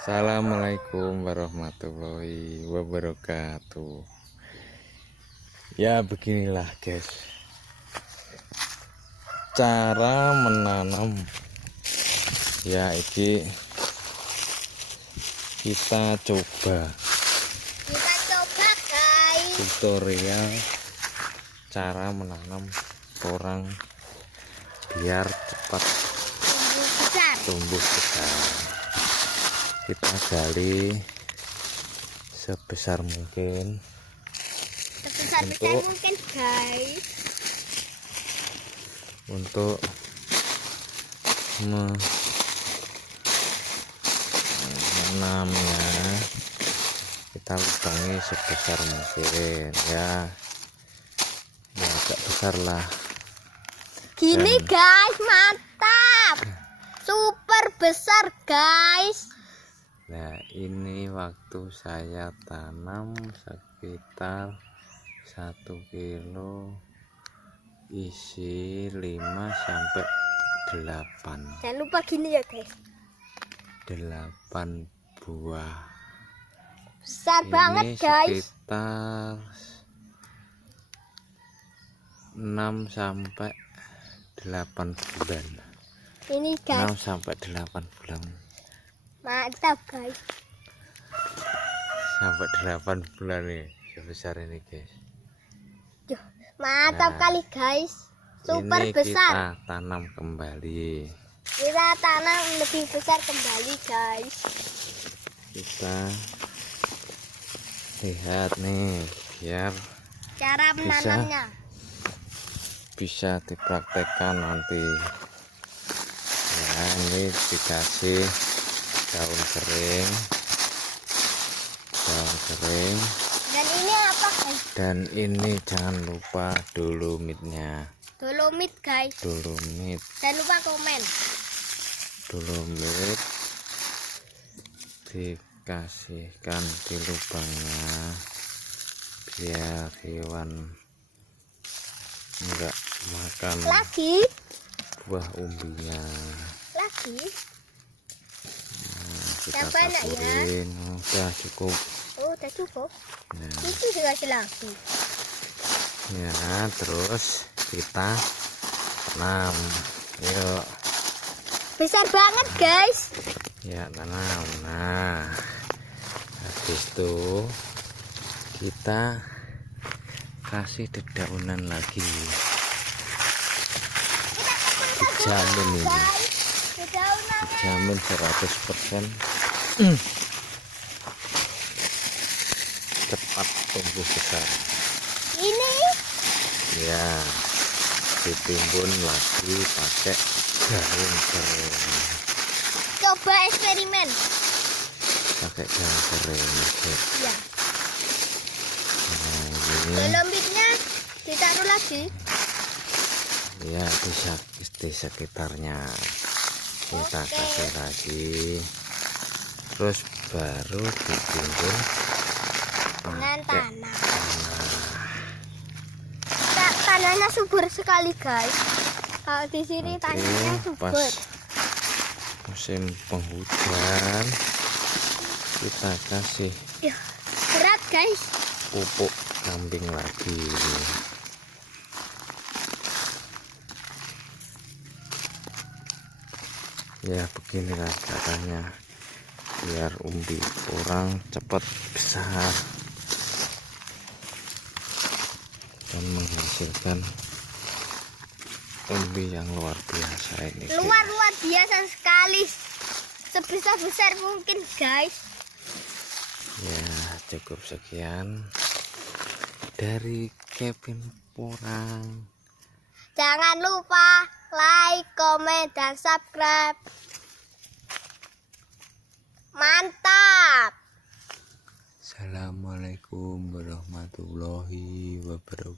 Assalamualaikum warahmatullahi wabarakatuh. Ya beginilah guys, cara menanam. Ya ini kita coba guys, tutorial cara menanam orang biar cepat tumbuh besar. Kita gali sebesar mungkin guys, untuk menanamnya. Kita lubangi sebesar mungkin ya agak besar lah gini guys, mantap, super besar guys. Nah ini waktu saya tanam sekitar 1 kilo isi 5 sampai 8. Jangan lupa gini ya guys, 8 buah. besar Ini banget guys. sekitar 6 sampai 8 bulan. Ini 6 guys, sampai 8 bulan. mantap guys. Sampai 8 bulan nih sebesar ini guys. Mantap kali guys, super ini besar. Kita tanam kembali. Kita tanam lebih besar kembali guys. Kita lihat nih biar Cara menanamnya bisa dipraktekkan nanti. Ya, ini dikasih daun kering, dan ini apa guys? dan ini jangan lupa dolomitnya. Dolomit guys, Dolomit jangan lupa komen. Dolomit dikasihkan di lubangnya biar hewan enggak makan Lagi buah umbinya. Kita Yang banyak ya. taburin. Udah cukup. Oh udah cukup. Nah, Itu dikasih lagi. ya terus kita tanam. Yuk Besar banget guys. ya tanam. Nah habis itu kita kasih dedaunan lagi, dijamin ini, dijamin 100% cepat tumbuh besar. Ini Ya ditimbun lagi pakai daun kering, coba eksperimen. pakai daun kering. Ya. Nah ini Dolomitnya ditaruh lagi. ya di sekitarnya kita kasih lagi, terus baru ditimbun Dengan pakai tanah. Tanahnya subur sekali guys. Kalau di sini Nanti tanahnya subur. pas musim penghujan kita kasih Ya, berat guys. pupuk kambing lagi. Ya beginilah caranya biar umbi orang cepat besar dan menghasilkan umbi yang luar biasa ini. Luar biasa sekali. Sebesar mungkin guys. Ya cukup sekian dari Kevin Porang. Jangan lupa like, komen, dan subscribe. Mantap. Assalamualaikum warahmatullahi wabarakatuh.